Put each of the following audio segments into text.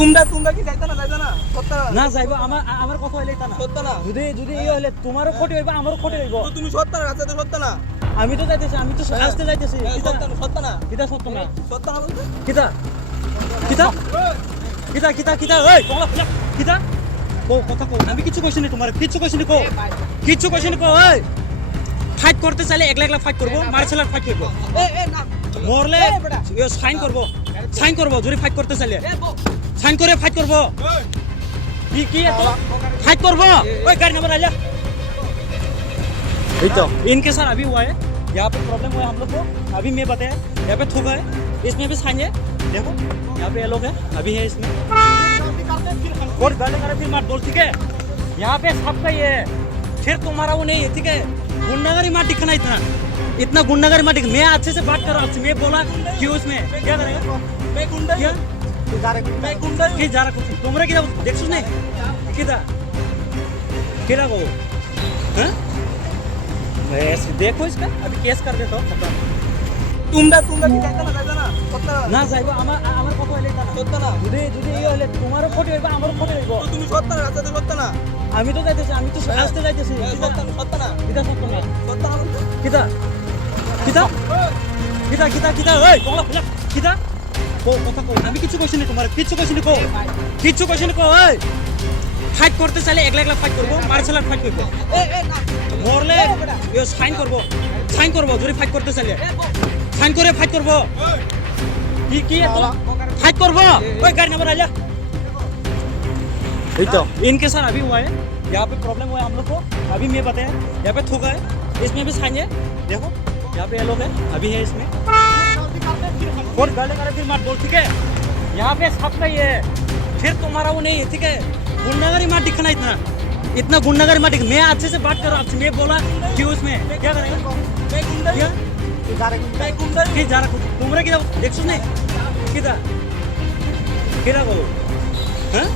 তোমরা তোমরা কি যাইতা না সত্য না যাইবো আমার কথা হইলে তা না সত্য না যদি যদি এই হইলে তোমারও ক্ষতি হইবো আমারও ক্ষতি হইবো তো তুমি সত্য না রাস্তাতে সত্য না আমি তো যাইতেছি আমি তো আসতে যাইতেছি সত্য না কিতা সত্য না সত্য না বলতে কিতা কিতা কিতা কিতা কিতা ওই কমলা ফুলা কিতা কো কথা কো আমি কিছু কইছি না তোমার কিছু কইছি না কো কিছু কইছি না কো ওই ফাইট করতে চাইলে একলা একলা ফাইট করব মার্শাল আর্ট ফাইট করব এ না মরলে ইও সাইন করব যদি ফাইট করতে চাইলে সাইন করে ফাইট করব কি এত फाइट करबो ओए गाड़ी नंबर आ जा तो इनके साथ अभी हुआ है यहाँ पे प्रॉब्लम हुआ है हम लोग को अभी मैं बताया यहाँ पे थूका है इसमें भी साइन है देखो यहाँ पे ये लोग है अभी है इसमें और गाली करे फिर मार बोल ठीक है यहाँ पे सबका ये है फिर तुम्हारा वो नहीं है ठीक है गुंडागरी मार दिखना इतना गुंडागरी मार दिखना मैं अच्छे से बात कर रहा हूँ मैं बोला क्यों उसमें क्या करेगा मैं गुंडा क्या मैं गुंडा কি যারা করছিস তোমরা কি দেখছিস না কিটা কিরা গো হ্যাঁ ऐसे देखो इसका अभी केस कर देता हूं खत्म তোমরা কি যাইতা না সত্য না যাইবো আমার কথা হইলে তা না সত্য না যদি যদি এই হইলে তোমারও ক্ষতি হইবো আমারও ক্ষতি হইবো তো তুমি সত্য না রাস্তাতে সত্য না আমি তো যাইতেছি আমি তো আসতে যাইতেছি সত্য না কিটা সত্য না সত্য না বলতে কিটা কিটা কিটা কিটা কিটা ওই কমলা ফুলা কিটা কো কথা কো আমি কিছু কইছি না তোমার কিছু কইছি না কো কিছু কইছি না কো ওই ফাইট করতে চাইলে একলা একলা ফাইট করব মার্শাল আর্ট ফাইট করব এ না মরলে ইও সাইন করব যদি ফাইট করতে চাইলে সাইন করে ফাইট করব কি এত फाइट करबो ओए गाड़ी नंबर आ जा तो इनके साथ अभी हुआ है यहाँ पे प्रॉब्लम हुआ है हम लोग को अभी मैं बताया यहाँ पे थूका है इसमें भी साइन है देखो यहाँ पे ये लोग है अभी है इसमें और गाली करे फिर मार बोल ठीक है यहाँ पे सबका ये है फिर तुम्हारा वो नहीं है ठीक है गुंडागरी मार दिखना इतना गुंडागरी मार दिख मैं अच्छे से बात कर रहा हूँ मैं बोला क्यों उसमें क्या करेगा मैं गुंडा क्या मैं गुंडा কি যারা তোমরা কি দেখছিস না কিটা কিরা গো হ্যাঁ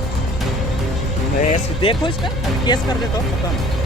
ऐसे देखो इसका केस कर देता हूं खत्म